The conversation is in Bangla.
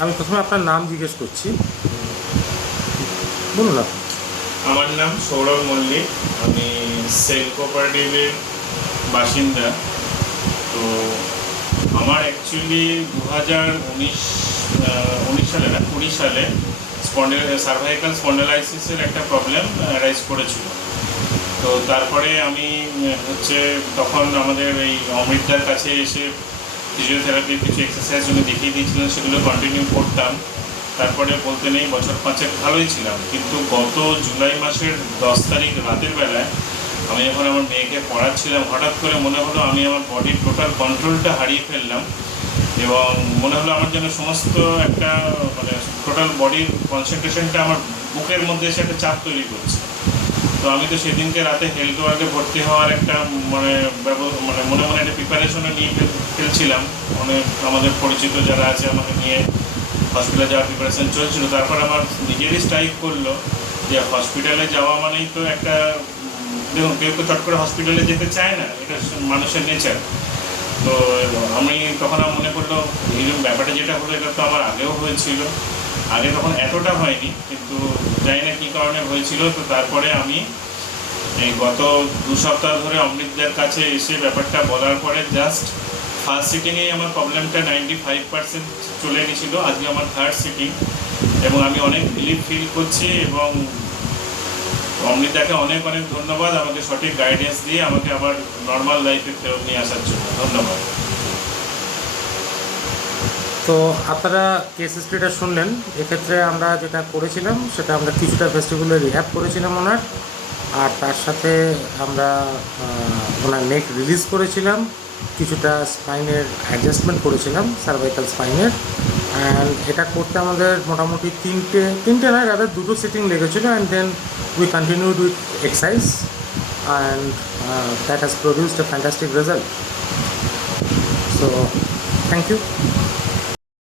আমি প্রথমে আপনার নাম জিজ্ঞেস করছি, বলুন আপনি। আমার নাম সৌরভ মল্লিক, আমি সেল কোঅপারেটিভের বাসিন্দা। তো আমার অ্যাকচুয়ালি 2019 সালে না 20 সালে সার্ভাইকাল স্পন্ডালাইসিসের একটা প্রবলেম অ্যারাইজ করেছিল। তো তারপরে আমি তখন আমাদের এই অমৃতদার কাছে এসে ফিজিওথেরাপির কিছু এক্সারসাইজ উনি দেখিয়ে দিয়েছিলেন, সেগুলো কন্টিনিউ করতাম। তারপরে বলতে নেই বছর 5 ভালোই ছিলাম, কিন্তু গত জুলাই মাসের 10 তারিখ রাতের বেলায় আমি যখন আমার মেয়েকে পড়াচ্ছিলাম, হঠাৎ করে মনে হলো আমি আমার বডির টোটাল কন্ট্রোলটা হারিয়ে ফেললাম, এবং মনে হলো আমার যেন সমস্ত একটা টোটাল বডির কনসেন্ট্রেশনটা আমার বুকের মধ্যে এসে একটা চাপ তৈরি করছে। তো আমি তো সেদিনকে রাতে হেলথ ওয়ার্কে ভর্তি হওয়ার একটা মনে মনে একটা প্রিপারেশনও নিয়ে ফেলছিলাম। আমাদের পরিচিত যারা আছে আমাকে নিয়ে হসপিটালে যাওয়ার প্রিপারেশন চলছিল। তারপর আমার নিজেরই স্ট্রাইক করলো যে হসপিটালে যাওয়া মানেই তো একটা, দেখুন কেউ চট করে হসপিটালে যেতে চায় না, এটা মানুষের নেচার। তো আমি তখন আমার মনে করলো এই ব্যাপারটা যেটা হলো এটা তো আমার আগেও হয়েছিল, আগে তখন এতটা হয়নি, কিন্তু জানি না কী কারণে হয়েছিল। তো তারপরে আমি এই গত 2 সপ্তাহ ধরে অমৃতদের কাছে এসে ব্যাপারটা বলার পরে জাস্ট ফার্স্ট সিটিংয়েই আমার প্রবলেমটা 95% চলে গেছিলো। আজকে আমার 3rd সিটিং, এবং আমি অনেক রিলিফ ফিল করছি। এবং অমৃতাকে অনেক অনেক ধন্যবাদ আমাকে সঠিক গাইডেন্স দিয়ে আমাকে আবার নর্মাল লাইফে ফেরত নিয়ে আসার জন্য। ধন্যবাদ। তো আপনারা কেস হিস্ট্রিটা শুনলেন। এক্ষেত্রে আমরা যেটা করেছিলাম সেটা আমরা কিছুটা ভেস্টিবুলার রিহ্যাব করেছিলাম ওনার, আর তার সাথে আমরা ওনার নেক রিলিজ করেছিলাম, কিছুটা স্পাইনের অ্যাডজাস্টমেন্ট করেছিলাম, সার্ভাইকাল স্পাইনের। অ্যান্ড এটা করতে আমাদের মোটামুটি তিনটে নয়, রাদার 2টো সিটিং লেগেছিলো। And then we continued with exercise, and that has produced a fantastic result. So thank you.